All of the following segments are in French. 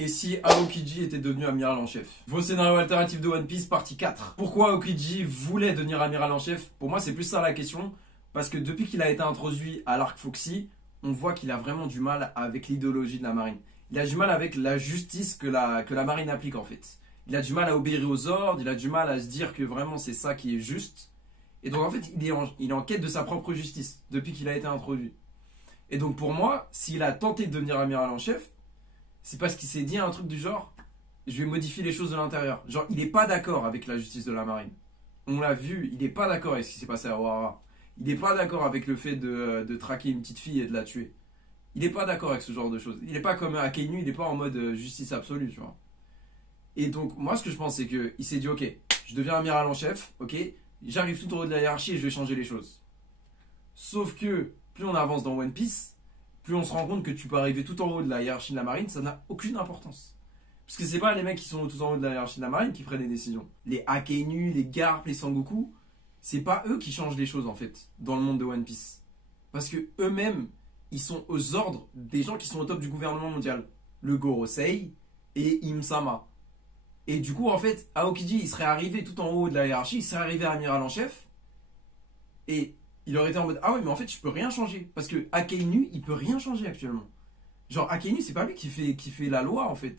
Et si Aokiji était devenu amiral en chef? Vos scénarios alternatifs de One Piece, partie 4. Pourquoi Aokiji voulait devenir amiral en chef? Pour moi, c'est plus ça la question. Parce que depuis qu'il a été introduit à l'arc Foxy, on voit qu'il a vraiment du mal avec l'idéologie de la marine. Il a du mal avec la justice que la marine applique en fait. Il a du mal à obéir aux ordres, il a du mal à se dire que vraiment c'est ça qui est juste. Et donc en fait, il est en quête de sa propre justice depuis qu'il a été introduit. Et donc pour moi, s'il a tenté de devenir amiral en chef, c'est parce qu'il s'est dit un truc du genre, je vais modifier les choses de l'intérieur. Genre, il n'est pas d'accord avec la justice de la marine. On l'a vu, il n'est pas d'accord avec ce qui s'est passé à Ohara. Il n'est pas d'accord avec le fait de traquer une petite fille et de la tuer. Il n'est pas d'accord avec ce genre de choses. Il n'est pas comme Akainu, il n'est pas en mode justice absolue, tu vois. Et donc, moi, ce que je pense, c'est qu'il s'est dit, ok, je deviens amiral en chef, ok, j'arrive tout en haut de la hiérarchie et je vais changer les choses. Sauf que, plus on avance dans One Piece, plus on se rend compte que tu peux arriver tout en haut de la hiérarchie de la marine, ça n'a aucune importance. Parce que c'est pas les mecs qui sont tout en haut de la hiérarchie de la marine qui prennent les décisions. Les Akainu, les Garp, les Sangoku, c'est pas eux qui changent les choses en fait, dans le monde de One Piece. Parce que eux-mêmes, ils sont aux ordres des gens qui sont au top du gouvernement mondial. Le Gorosei et Im-sama. Et du coup, en fait, Aokiji, il serait arrivé tout en haut de la hiérarchie, il serait arrivé amiral en chef, et il aurait été en mode, ah ouais, mais en fait, je peux rien changer. Parce que Akainu, il peut rien changer actuellement. Genre, Akainu, c'est pas lui qui fait la loi, en fait.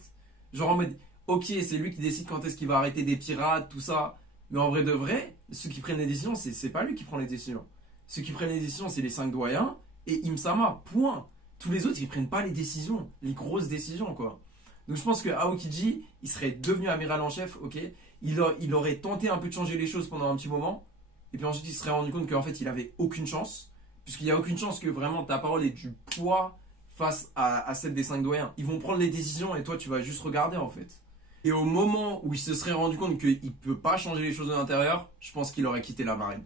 Genre en mode, ok, c'est lui qui décide quand est-ce qu'il va arrêter des pirates, tout ça. Mais en vrai de vrai, ceux qui prennent les décisions, c'est pas lui qui prend les décisions. Ceux qui prennent les décisions, c'est les 5 doyens et Im-sama, point. Tous les autres, ils prennent pas les décisions, les grosses décisions, quoi. Donc je pense que Aokiji, il serait devenu amiral en chef, ok. Il aurait tenté un peu de changer les choses pendant un petit moment. Et puis ensuite, il se serait rendu compte qu'en fait, il avait aucune chance. Puisqu'il n'y a aucune chance que vraiment ta parole ait du poids face à celle des 5 doyens. Ils vont prendre les décisions et toi, tu vas juste regarder, en fait. Et au moment où il se serait rendu compte qu'il ne peut pas changer les choses de l'intérieur, je pense qu'il aurait quitté la marine.